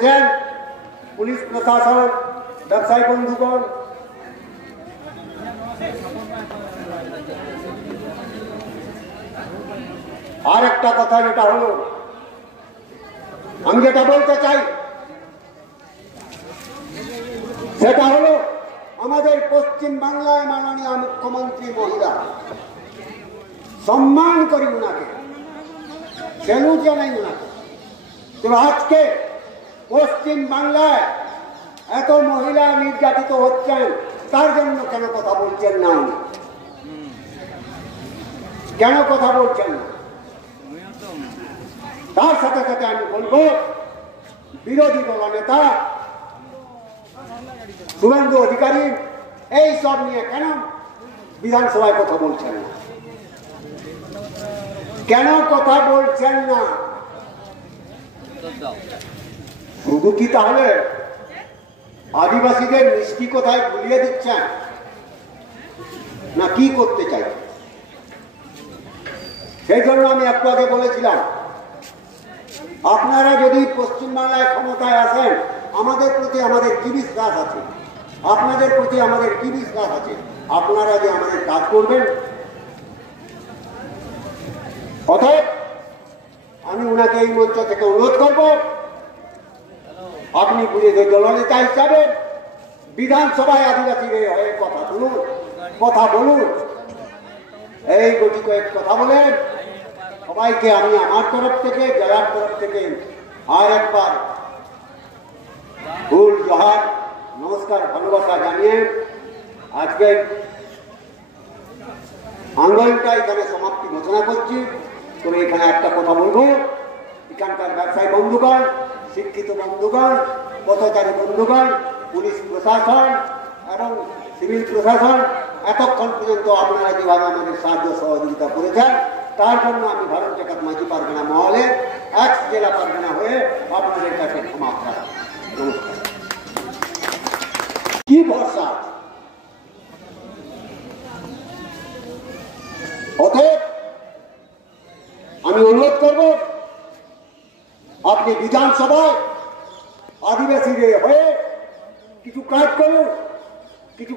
করেছেন পুলিশ প্রশাসন, ব্যবসায়ী বন্ধুগণ। আর একটা কথা যেটা হলো, আমি যেটা বলতে চাই সেটা হলো আমাদের পশ্চিম বাংলায় মাননীয় মুখ্যমন্ত্রী মহিলা, সম্মান করি ওনাকে, স্যালুট জানাই ওনাকে। তো আজকে পশ্চিম বাংলায় এত মহিলা নির্যাতিত হচ্ছেন, তার জন্য কেন কথা বলছেন না উনি? কেন কথা বলছেন না? তার সাথে সাথে আমি বলবো, বিরোধী দল নেতা শুভেন্দু অধিকারী এই সব নিয়ে কেন বিধানসভায় কথা বলছেন না? কেন কথা বলছেন না? শুধু কি তাহলে আদিবাসীদের মিষ্টি কোথায় ভুলিয়ে দিচ্ছেন, না কি করতে চাই? সেই জন্য আমি একটু আগে বলেছিলাম, আপনারা যদি পশ্চিমবাংলায় ক্ষমতায় আসেন, আমাদের প্রতি আমাদের কি বিশ্বাস আছে, আপনাদের প্রতি আমাদের কি বিশ্বাস আছে, আপনারা যে আমাদের কাজ করবেন। অতএব আমি ওনাকে এই মঞ্চ থেকে অনুরোধ করব, আপনি বিরোধী দলনেতা হিসাবে বিধানসভায় আদিবাসীদের হয়ে কথা বলুন। এই গুটি কয়েক কথা বলেন। সবাইকে আমি আমার তরফ থেকে, জেলার তরফ থেকে আর একবার ফুল জোহার, নমস্কার, ভালোবাসা জানিয়ে আজকে আন্দোলনটা এখানে সমাপ্তি ঘোষণা করছি। তবে এখানে একটা কথা বলবো, এখানকার ব্যবসায়ী বন্ধুগণ, শিক্ষিত বন্ধুগণ, পথচারী বন্ধুগণ, পুলিশ প্রশাসন এবং সিভিল প্রশাসন, এতক্ষণ পর্যন্ত আপনারা যেভাবে আমাদের সাহায্য সহযোগিতা করেছেন, তার জন্য আমি ভারত জাকাত মাঝি পারগানা মহলে এক জেলা পারগানা হয়ে আপনাদের কাছে ক্ষমা প্রার্থী। নমস্কার। কি ভরসা? অতএব আমি অনুরোধ করব, আপনি বিধানসভায় আদিবাসীদের হয়ে কিছু কাজ করুন, কিছু